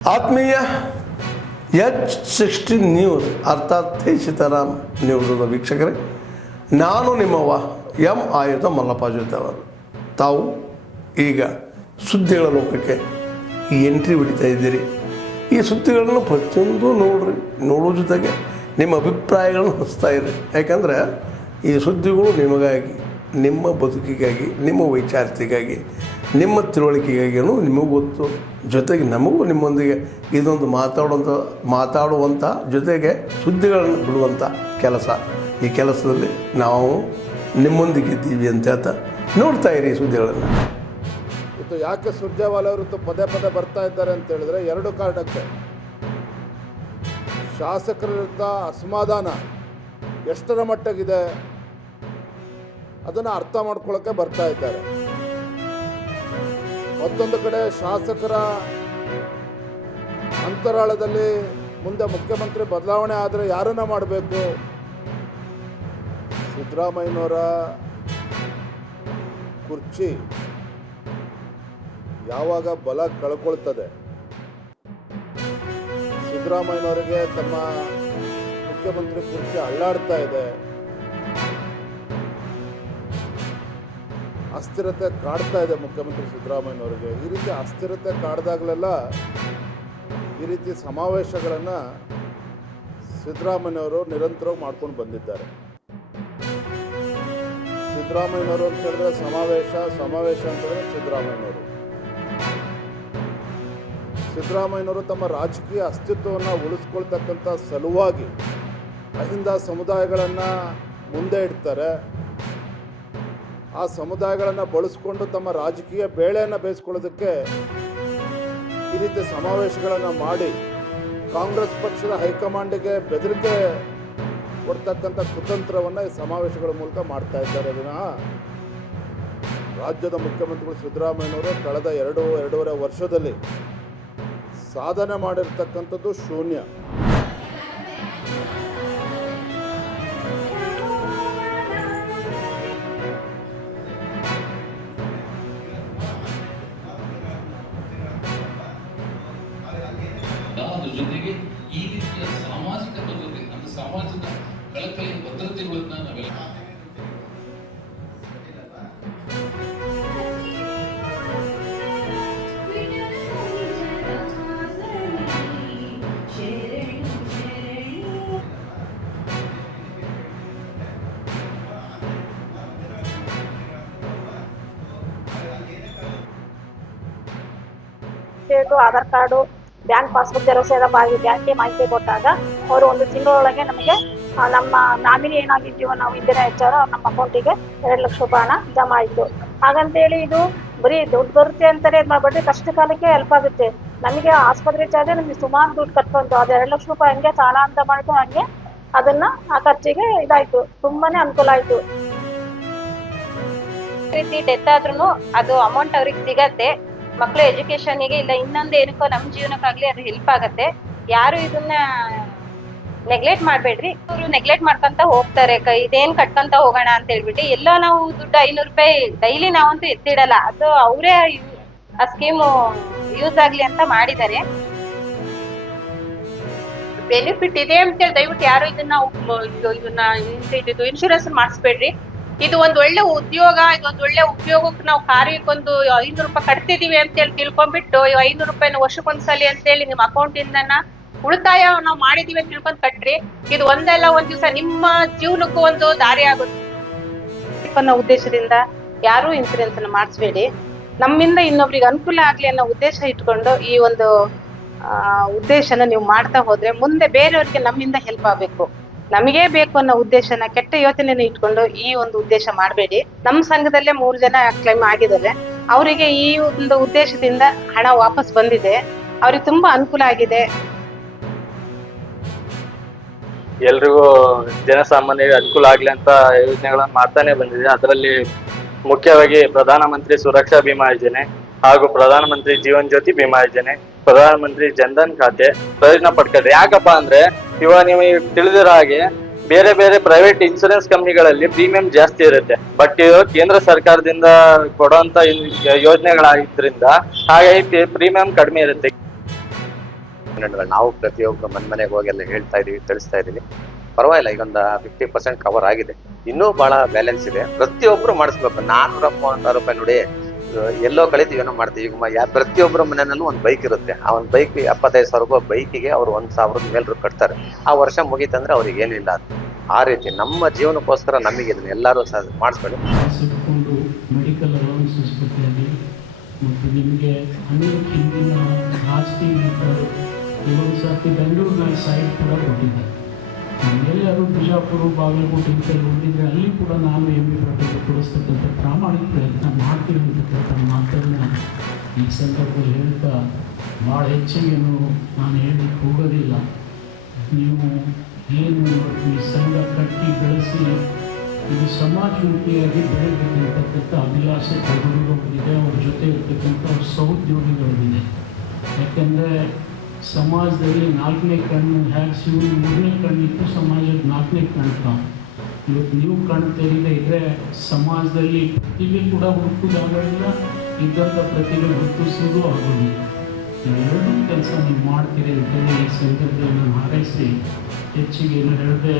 ಆತ್ಮೀಯ H16 news ಅರ್ಥಾತ್ ಸೀತಾರಾಮ್ ನ್ಯೂಸದ ವೀಕ್ಷಕರೇ, ನಾನು ನಿಮ್ಮವ ಎಂ ಆಯುಧ ಮಲ್ಲಪ್ಪ ಜೊತೆ ಅವರು. ತಾವು ಈಗ ಸುದ್ದಿಗಳ ಲೋಕಕ್ಕೆ ಎಂಟ್ರಿ ಹೊಡಿತಾ ಇದ್ದೀರಿ. ಈ ಸುದ್ದಿಗಳನ್ನು ಪ್ರತಿಯೊಂದು ನೋಡೋ ಜೊತೆಗೆ ನಿಮ್ಮ ಅಭಿಪ್ರಾಯಗಳನ್ನು ಹಂಚ್ತಾ ಇರಿ. ಯಾಕಂದರೆ ಈ ಸುದ್ದಿಗಳು ನಿಮಗಾಗಿ, ನಿಮ್ಮ ಬದುಕಿಗಾಗಿ, ನಿಮ್ಮ ವೈಚಾರಿಕೆಗಾಗಿ, ನಿಮ್ಮ ತಿಳುವಳಿಕೆಗಾಗಿಯೂ ನಿಮಗೂ ಗೊತ್ತು. ಜೊತೆಗೆ ನಮಗೂ ನಿಮ್ಮೊಂದಿಗೆ ಇದೊಂದು ಮಾತಾಡುವಂಥ ಜೊತೆಗೆ ಸುದ್ದಿಗಳನ್ನು ಬಿಡುವಂಥ ಕೆಲಸ. ಈ ಕೆಲಸದಲ್ಲಿ ನಾವು ನಿಮ್ಮೊಂದಿಗೆ ಇದ್ದೀವಿ ಅಂತ ಹೇಳ್ತಾ ನೋಡ್ತಾ ಇರಿ ಸುದ್ದಿಗಳನ್ನು. ಇದು ಯಾಕೆ ಸುರ್ಜೇವಾಲಾ ಅವರು ಪದೇ ಪದೇ ಬರ್ತಾ ಇದ್ದಾರೆ ಅಂತ ಹೇಳಿದ್ರೆ ಎರಡು ಕಾರಣಕ್ಕೆ. ಶಾಸಕರ ವಿರುದ್ಧ ಅಸಮಾಧಾನ ಎಷ್ಟರ ಮಟ್ಟಿಗಿದೆ ಅದನ್ನು ಅರ್ಥ ಮಾಡ್ಕೊಳ್ಳೋಕ್ಕೆ ಬರ್ತಾ ಇದ್ದಾರೆ. ಮತ್ತೊಂದು ಕಡೆ ಶಾಸಕರ ಅಂತರಾಳದಲ್ಲಿ ಮುಂದೆ ಮುಖ್ಯಮಂತ್ರಿ ಬದಲಾವಣೆ ಆದರೆ ಯಾರನ್ನ ಮಾಡಬೇಕು? ಸಿದ್ದರಾಮಯ್ಯನವರ ಕುರ್ಚಿ ಯಾವಾಗ ಬಲ ಕಳ್ಕೊಳ್ತದೆ, ಸಿದ್ದರಾಮಯ್ಯನವರಿಗೆ ತಮ್ಮ ಮುಖ್ಯಮಂತ್ರಿ ಕುರ್ಚಿ ಅಳ್ಳಾಡ್ತಾ ಇದೆ, ಅಸ್ಥಿರತೆ ಕಾಡ್ತಾ ಇದೆ ಮುಖ್ಯಮಂತ್ರಿ ಸಿದ್ದರಾಮಯ್ಯನವರಿಗೆ. ಈ ರೀತಿ ಅಸ್ಥಿರತೆ ಕಾಡ್ದಾಗಲೆಲ್ಲ ಈ ರೀತಿ ಸಮಾವೇಶಗಳನ್ನು ಸಿದ್ದರಾಮಯ್ಯನವರು ನಿರಂತರವಾಗಿ ಮಾಡ್ಕೊಂಡು ಬಂದಿದ್ದಾರೆ. ಸಿದ್ದರಾಮಯ್ಯನವರು ಅಂತ ಹೇಳಿದ್ರೆ ಸಮಾವೇಶ ಅಂತಂದರೆ ಸಿದ್ದರಾಮಯ್ಯನವರು ತಮ್ಮ ರಾಜಕೀಯ ಅಸ್ತಿತ್ವವನ್ನು ಉಳಿಸ್ಕೊಳ್ತಕ್ಕಂಥ ಸಲುವಾಗಿ ಅಹಿಂದ ಸಮುದಾಯಗಳನ್ನು ಮುಂದೆ ಇಡ್ತಾರೆ. ಆ ಸಮುದಾಯಗಳನ್ನು ಬಳಸ್ಕೊಂಡು ತಮ್ಮ ರಾಜಕೀಯ ಬೇಳೆಯನ್ನು ಬೇಯಿಸ್ಕೊಳ್ಳೋದಕ್ಕೆ ಈ ರೀತಿ ಸಮಾವೇಶಗಳನ್ನು ಮಾಡಿ ಕಾಂಗ್ರೆಸ್ ಪಕ್ಷದ ಹೈಕಮಾಂಡಿಗೆ ಬೆದರಿಕೆ ಕೊಡ್ತಕ್ಕಂಥ ಕುತಂತ್ರವನ್ನು ಈ ಸಮಾವೇಶಗಳ ಮೂಲಕ ಮಾಡ್ತಾ ಇದ್ದಾರೆ. ವಿನಃ ರಾಜ್ಯದ ಮುಖ್ಯಮಂತ್ರಿಗಳು ಸಿದ್ದರಾಮಯ್ಯನವರು ಕಳೆದ ಎರಡೂವರೆ ವರ್ಷದಲ್ಲಿ ಸಾಧನೆ ಮಾಡಿರ್ತಕ್ಕಂಥದ್ದು ಶೂನ್ಯ. ಅದ್ರ ಜೊತೆಗೆ ಈ ರೀತಿಯ ಸಾಮಾಜಿಕ ಭದ್ರತೆ ಅಂದ್ರೆ ಸಾಮಾಜಿಕ ಕಳಕಳಿಯ ಭದ್ರತೆಗಳನ್ನ ನಾವೆಲ್ಲ Aadhaar card, bank passbook xerox ಎಲ್ಲ ಬ್ಯಾಂಕ್ಗೆ ಮಾಹಿತಿ ಕೊಟ್ಟಾಗ ಅವರು 1 ತಿಂಗಳೊಳಗೆ ನಮಗೆ ನಮ್ಮ ನಾಮಿನಿ ಏನಾಗಿದ್ದೀವೋ ನಾವು ಹಿಂದಿನ HR ನಮ್ಮ ಅಕೌಂಟಿಗೆ 2 ಲಕ್ಷ ರೂಪಾಯಿ ಹಣ ಜಮಾ ಆಯಿತು. ಹಾಗಂತೇಳಿ ಇದು ಬರೀ ದುಡ್ಡು ಬರುತ್ತೆ ಅಂತಾರೆ ಇದು ಮಾಡಬೇಡ್ರಿ, ಕಷ್ಟ ಕಾಲಕ್ಕೆ ಹೆಲ್ಪ್ ಆಗುತ್ತೆ. ನಮಗೆ ಆಸ್ಪತ್ರೆ ಚಾರ್ಜ್ ನಮಗೆ ಸುಮಾರು ದುಡ್ಡು ಕಟ್ಕೊಂತು. ಅದು 2 ಲಕ್ಷ ರೂಪಾಯಿ ಹಂಗೆ ಸಾಲ ಅಂತ ಮಾಡಿತು, ಹಂಗೆ ಅದನ್ನ ಆ ಖರ್ಚಿಗೆ ಇದಾಯ್ತು. ತುಂಬಾನೇ ಅನುಕೂಲ ಆಯ್ತು. ರೀತಿ ಡೆತ್ ಆದ್ರೂ ಅದು ಅಮೌಂಟ್ ಅವ್ರಿಗೆ ಸಿಗತ್ತೆ. ಮಕ್ಕಳು ಎಜುಕೇಶನ್ಗೆ ಇಲ್ಲ ಇನ್ನೊಂದು ಏನಕ್ಕೋ ನಮ್ಮ ಜೀವನಕ್ಕಾಗ್ಲಿ ಅದು ಹೆಲ್ಪ್ ಆಗತ್ತೆ. ಯಾರು ಇದನ್ನ ನೆಗ್ಲೆಕ್ಟ್ ಮಾಡ್ಬೇಡ್ರಿ. ಅವರು ನೆಗ್ಲೆಕ್ಟ್ ಮಾಡ್ಕೊಂತ ಹೋಗ್ತಾರೆ, ಇದೇನ್ ಕಟ್ಕೊಂತ ಹೋಗೋಣ ಅಂತ ಹೇಳ್ಬಿಟ್ಟು. ಎಲ್ಲೋ ನಾವು ದುಡ್ಡು 500 ರೂಪಾಯಿ ಡೈಲಿ ನಾವಂತೂ ಎತ್ತಿಡಲ್ಲ, ಅದು ಅವರೇ ಆ ಸ್ಕೀಮು ಯೂಸ್ ಆಗ್ಲಿ ಅಂತ ಮಾಡಿದ್ದಾರೆ. ಬೆನಿಫಿಟ್ ಇದೆ ಅಂತೇಳಿ ದಯವಿಟ್ಟು ಯಾರು ಇದನ್ನ ಇನ್ಶೂರೆನ್ಸ್ ಮಾಡಿಸ್ಬೇಡ್ರಿ. ಇದು ಒಂದ್ ಒಳ್ಳೆ ಉದ್ಯೋಗ, ಇದೊಂದು ಒಳ್ಳೆ ಉದ್ಯೋಗಕ್ಕೆ ನಾವು ಕಾರ್ಯಕ್ಕೊಂದು 500 ರೂಪಾಯಿ ಕಟ್ತಿದೀವಿ ಅಂತೇಳಿ ತಿಳ್ಕೊಂಡ್ಬಿಟ್ಟು 500 ರೂಪಾಯಿನ ವರ್ಷಕ್ಕೊಂದ್ಸಲಿ ಅಂತೇಳಿ ನಿಮ್ಮ ಅಕೌಂಟ್ ಇಂದನ ಉಳಿತಾಯ ನಾವು ಮಾಡಿದೀವಿ ಅಂತ ತಿಳ್ಕೊಂಡ್ ಕಟ್ರಿ. ಇದು ಒಂದಲ್ಲ ಒಂದ್ ದಿವಸ ನಿಮ್ಮ ಜೀವನಕ್ಕೂ ಒಂದು ದಾರಿ ಆಗುತ್ತೆ ಅನ್ನೋ ಉದ್ದೇಶದಿಂದ ಯಾರು ಇನ್ಸೂರೆನ್ಸ್ ಅನ್ನ ಮಾಡಿಸ್ಬೇಡಿ. ನಮ್ಮಿಂದ ಇನ್ನೊಬ್ರಿಗೆ ಅನುಕೂಲ ಆಗ್ಲಿ ಅನ್ನೋ ಉದ್ದೇಶ ಇಟ್ಕೊಂಡು ಈ ಒಂದು ಉದ್ದೇಶನ ನೀವು ಮಾಡ್ತಾ ಹೋದ್ರೆ ಮುಂದೆ ಬೇರೆಯವ್ರಿಗೆ ನಮ್ಮಿಂದ ಹೆಲ್ಪ್ ಆಗ್ಬೇಕು, ನಮಗೇ ಬೇಕು ಅನ್ನೋ ಉದ್ದೇಶನ, ಕೆಟ್ಟ ಯೋಚನೆನ ಇಟ್ಕೊಂಡು ಈ ಒಂದು ಉದ್ದೇಶ ಮಾಡಬೇಡಿ. ನಮ್ಮ ಸಂಘದಲ್ಲೇ 3 ಜನ ಕ್ಲೈಮ್ ಆಗಿದ್ದಾರೆ. ಅವರಿಗೆ ಈ ಒಂದು ಉದ್ದೇಶದಿಂದ ಹಣ ವಾಪಸ್ ಬಂದಿದೆ, ಅವ್ರಿಗೆ ತುಂಬಾ ಅನುಕೂಲ ಆಗಿದೆ. ಎಲ್ರಿಗೂ ಜನಸಾಮಾನ್ಯರಿಗೆ ಅನುಕೂಲ ಆಗ್ಲಿ ಅಂತ ಯೋಜನೆಗಳನ್ನ ಮಾಡ್ತಾನೆ ಬಂದಿದೆ. ಅದರಲ್ಲಿ ಮುಖ್ಯವಾಗಿ ಪ್ರಧಾನಮಂತ್ರಿ ಸುರಕ್ಷಾ ಬಿಮಾ ಯೋಜನೆ ಹಾಗೂ ಪ್ರಧಾನಮಂತ್ರಿ ಜೀವನ್ ಜ್ಯೋತಿ ಬಿಮಾ ಯೋಜನೆ, ಪ್ರಧಾನಮಂತ್ರಿ ಜನ್ಧನ್ ಖಾತೆ ಪ್ರಯೋಜನ ಪಡ್ಕೊಂಡ್ರೆ. ಯಾಕಪ್ಪ ಅಂದ್ರೆ ಇವಾಗ ನಿಮಗೆ ತಿಳಿದಿರೋ ಹಾಗೆ ಬೇರೆ ಬೇರೆ ಪ್ರೈವೇಟ್ ಇನ್ಸೂರೆನ್ಸ್ ಕಂಪ್ನಿಗಳಲ್ಲಿ ಪ್ರೀಮಿಯಂ ಜಾಸ್ತಿ ಇರುತ್ತೆ. ಬಟ್ ಇದು ಕೇಂದ್ರ ಸರ್ಕಾರದಿಂದ ಕೊಡುವಂತ ಯೋಜನೆಗಳಾಗಿದ್ರಿಂದ ಹಾಗಾಗಿ ಪ್ರೀಮಿಯಂ ಕಡಿಮೆ ಇರುತ್ತೆ. ಡಾಕ್ಯುಮೆಂಟ್ಗಳು ನಾವು ಪ್ರತಿಯೊಬ್ಬರು ಮನೆಗೆ ಹೋಗಿ ಎಲ್ಲ ಹೇಳ್ತಾ ಇದೀವಿ, ತಿಳಿಸ್ತಾ ಇದೀವಿ. ಪರವಾಗಿಲ್ಲ, ಈಗ ಒಂದು 50% ಕವರ್ ಆಗಿದೆ. ಇನ್ನೂ ಬಹಳ ಬ್ಯಾಲೆನ್ಸ್ ಇದೆ. ಪ್ರತಿಯೊಬ್ರು ಮಾಡಿಸ್ಬೇಕು. 430 ರೂಪಾಯಿ ನೋಡಿ, ಎಲ್ಲೋ ಕಳಿತೀವಿ ಏನೋ ಮಾಡ್ತೀವಿ. ಈಗ ಪ್ರತಿಯೊಬ್ಬರ ಮನೆಯಲ್ಲೂ ಒಂದು ಬೈಕ್ ಇರುತ್ತೆ. ಆ ಒಂದು ಬೈಕ್ 75,000 ರೂಪಾಯಿ ಬೈಕಿಗೆ ಅವ್ರು 1,000 ಮೇಲೆ ಕಟ್ತಾರೆ. ಆ ವರ್ಷ ಮುಗೀತಂದ್ರೆ ಅವ್ರಿಗೆ ಏನಿಲ್ಲ. ಆ ರೀತಿ ನಮ್ಮ ಜೀವನಕ್ಕೋಸ್ಕರ ನಮಗೆ ಇದನ್ನ ಎಲ್ಲರೂ ಸಹ ಮಾಡಿಸ್ಬೇಡಿ. ಸಿಕ್ಕೊಂಡು ಮೆಡಿಕಲ್ ಅಲೌನ್ಸಸ್ ಬಗ್ಗೆ ಮತ್ತು ನಿಮಗೆ ಅನೇಕ ಹಿಂದಿನ ಆಸ್ತಿ ಕೆಲವೊಂದು ಸರ್ತಿ ಬೆಂಗಳೂರಿನ ಸೈಡ್ ಕೂಡ ಕೊಟ್ಟಿದ್ದಾರೆ. ಎಲ್ಲರೂ ಬಿಜಾಪುರ, ಬಾಗಲಕೋಟೆ ಇಂಥಲ್ಲಿ ಹೋಗಿದ್ರೆ ಅಲ್ಲಿ ಕೂಡ ನಾನು ಎಮ್ಮೆ ಪ್ರಕರಣ ಕೊಡಿಸ್ತಕ್ಕಂಥ ಪ್ರಾಮಾಣಿಕ ಪ್ರಯತ್ನ ಮಾಡ್ತೀನಿ ಅಂತಕ್ಕಂಥ ಮಾತನ್ನು ಈ ಸಂದರ್ಭದಲ್ಲಿ ಹೇಳ್ತಾ ಭಾಳ ಹೆಚ್ಚಿಗೇನು ನಾನು ಹೇಳಲಿಕ್ಕೆ ಹೋಗೋದಿಲ್ಲ. ನೀವು ಏನು ಈ ಸಂಘ ಕಟ್ಟಿ ಬೆಳೆಸಿ ಇದು ಸಮಾಜಮುಖಿಯಾಗಿ ಬೆಳೀಬೇಕಂತಕ್ಕಂಥ ಅಭಿಲಾಷೆ ತಗೊಂಡಿದೆ. ಅವ್ರ ಜೊತೆ ಇರ್ತಕ್ಕಂಥ ಸಹೋದ್ಯೋಗಿಗಳಿದೆ. ಯಾಕೆಂದರೆ ಸಮಾಜದಲ್ಲಿ 4ನೇ ಕಣ್ಣು ಹೇಗೆ ಶಿವನ 3ನೇ ಕಣ್ಣಿತ್ತು, ಸಮಾಜದ 4ನೇ ಕಣ್ಣು. ಇವತ್ತು ನೀವು ಕಣ್ಣು ತೆರೀದೇ ಇದ್ದರೆ ಸಮಾಜದಲ್ಲಿ ಪ್ರತಿಭೆ ಕೂಡ ಹುಡುಕೋದಾಗೋದಿಲ್ಲ, ಇದ್ದಂಥ ಪ್ರತಿಭೆ ಗುರುತಿಸೋದು ಆಗೋದಿಲ್ಲ. ಎರಡೂ ಕೆಲಸ ನೀವು ಮಾಡ್ತೀರಿ ಅಂತೇಳಿ ಈ ಸಂದರ್ಭದಲ್ಲಿ ನಾನು ಹಾರೈಸಿ ಹೆಚ್ಚಿಗೆ ಏನು ಹೇಳಿದೆ.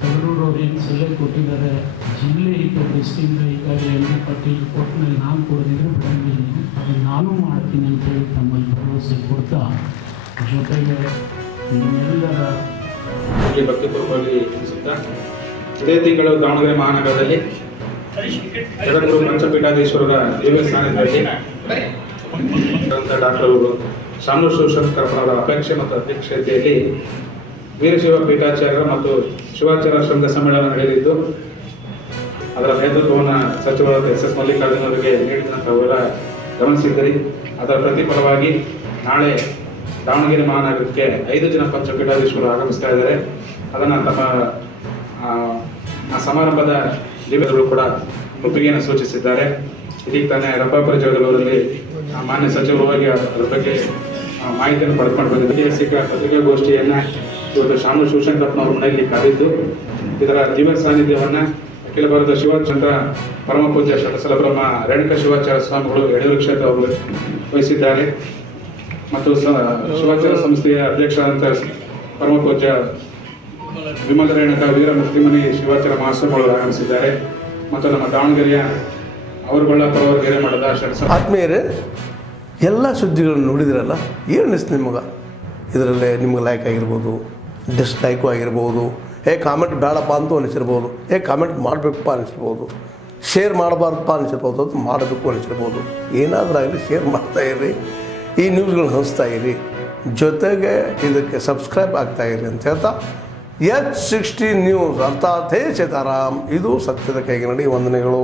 ತಗಡೂರವ್ರು ಏನು ಸಲಹೆ ಕೊಟ್ಟಿದ್ದಾರೆ, ಜಿಲ್ಲೆ ಈಗ ದೃಷ್ಟಿಯಿಂದ ಈಗಾಗಲೇ ಎಂ.ಬಿ. ಪಾಟೀಲ್ ಕೊಟ್ಟನಲ್ಲಿ ನಾನು ಕೊಡದಿದ್ರು ಬಿಡಂಗಿಲ್ಲ, ಅದನ್ನು ನಾನು ಮಾಡ್ತೀನಿ ಅಂತೇಳಿ ತಮ್ಮಲ್ಲಿ ಭರವಸೆ ಕೊಡ್ತಾ, ಜೊತೆಗೆ ನಿಮ್ಮೆಲ್ಲರ ಭಕ್ತಿಪೂರ್ವಕವಾಗಿ ತಿಳಿಸುತ್ತಾ, ಇದೇ ತಿಂಗಳು ದಾವಣಗೆರೆ ಮಹಾನಗರದಲ್ಲಿ ಜಗದ್ಗುರು ಪಂಚಪೀಠಾಧೀಶ್ವರರ ದಿವ್ಯ ಸಾನ್ನಿಧ್ಯದಲ್ಲಿ ಡಾಕ್ಟರ್ ಅವರು ಶಾಮನೂರು ಶಿವಶಂಕರಪ್ಪನವರ ಅಪೇಕ್ಷೆ ಮತ್ತು ಅಧ್ಯಕ್ಷತೆಯಲ್ಲಿ ವೀರಶೈವ ಪೀಠಾಚಾರ್ಯರ ಮತ್ತು ಶಿವಾಚಾರ್ಯ ಶೃಂಗ ಸಮ್ಮೇಳನ ನಡೆಯಲಿದ್ದು, ಅದರ ನೇತೃತ್ವವನ್ನು ಸಚಿವರಾದ ಎಸ್ ಮಲ್ಲಿಕಾರ್ಜುನ ಅವರಿಗೆ ನೀಡಿದಂಥ ತಾವೆಲ್ಲ ಗಮನಿಸಿದ್ದೀರಿ. ಅದರ ಪ್ರತಿಫಲವಾಗಿ ನಾಳೆ ದಾವಣಗೆರೆ ಮಹಾನಗರಕ್ಕೆ 5 ಜನ ಪಂಚಪೀಠಾಧೀಶ್ವರರು ಆಗಮಿಸ್ತಾ ಇದ್ದಾರೆ. ಅದನ್ನು ತಮ್ಮ ಆ ಸಮಾರಂಭದ ದಿವ್ಯಗಳು ಕೂಡ ಒಪ್ಪಿಗೆಯನ್ನು ಸೂಚಿಸಿದ್ದಾರೆ. ಇದೀಗ ತಾನೇ ರಂಭಾಪುರ ಜಾಗದಲ್ಲಿ ಮಾನ್ಯ ಸಚಿವರು ಹೋಗಿ ಅದರ ಬಗ್ಗೆ ಮಾಹಿತಿಯನ್ನು ಪಡೆದುಕೊಂಡು ಬಂದಿದ್ದಾರೆ. ಐತಿಹಾಸಿಕ ಪತ್ರಿಕಾಗೋಷ್ಠಿಯನ್ನು ಇವತ್ತು ಶಾಮನೂರು ಶಿವಶಂಕರಪ್ಪನವ್ರ ಮನೆಯಲ್ಲಿ ಕಾದಿದ್ದು, ಇದರ ದಿವ್ಯ ಸಾನ್ನಿಧ್ಯವನ್ನು ಅಖಿಲ ಭಾರತ ಶಿವಾಚಾರ್ಯ ಪರಮ ಪೂಜ್ಯ ಶಟಸಲಬ್ರಹ್ಮ ರೇಣುಕಾ ಶಿವಾಚಾರ್ಯ ಸ್ವಾಮಿಗಳು ಯಡಿಯೂರು ಕ್ಷೇತ್ರ ಅವರು ವಹಿಸಿದ್ದಾರೆ. ಮತ್ತು ಶಿವಾಚಾರ್ಯ ಸಂಸ್ಥೆಯ ಅಧ್ಯಕ್ಷರಾದಂಥ ಪರಮ ಪೂಜ್ಯ ವಿಮಲ ರೇಣುಕಾ ವೀರ ಮುಕ್ತಿಮನಿ ಶಿವಾಚಾರ್ಯ ಮಹಾಸ್ವಾಮಿಗಳು ಆಗಮಿಸಿದ್ದಾರೆ. ಮತ್ತು ನಮ್ಮ ದಾವಣಗೆರೆಯ ಅವರುಗಳ ಪರವರ್ಗೆರೆ ಮಠದ ಆತ್ಮೀಯರೇ, ಎಲ್ಲ ಸುದ್ದಿಗಳನ್ನು ನೋಡಿದ್ರಲ್ಲ, ಏನು ಅನಿಸ್ತು ನಿಮಗೆ? ಇದರಲ್ಲೇ ನಿಮ್ಗೆ ಲೈಕ್ ಆಗಿರ್ಬೋದು, ಡಿಸ್ಲೈಕು ಆಗಿರ್ಬೋದು, ಕಾಮೆಂಟ್ ಬೇಡಪ್ಪ ಅಂತೂ ಅನಿಸಿರ್ಬೋದು, ಕಾಮೆಂಟ್ ಮಾಡಬೇಕಪ್ಪ ಅನಿಸಿರ್ಬೋದು, ಶೇರ್ ಮಾಡಬಾರ್ದಪ್ಪ ಅನಿಸಿರ್ಬೋದು, ಅದು ಮಾಡಬೇಕು ಅನಿಸಿರ್ಬೋದು. ಏನಾದರೂ ಆಗಲಿ ಶೇರ್ ಮಾಡ್ತಾಯಿರಿ, ಈ ನ್ಯೂಸ್ಗಳನ್ನ ಹಂಚ್ತಾ ಇರಿ, ಜೊತೆಗೆ ಇದಕ್ಕೆ ಸಬ್ಸ್ಕ್ರೈಬ್ ಆಗ್ತಾಯಿರಿ ಅಂತ ಹೇಳ್ತಾ H16 ನ್ಯೂಸ್ ಅರ್ಥಾತ್ ಹೇ ಸೀತಾರಾಮ್, ಇದು ಸತ್ಯದ ಕೈಗೆ ನಡಿ. ವಂದನೆಗಳು.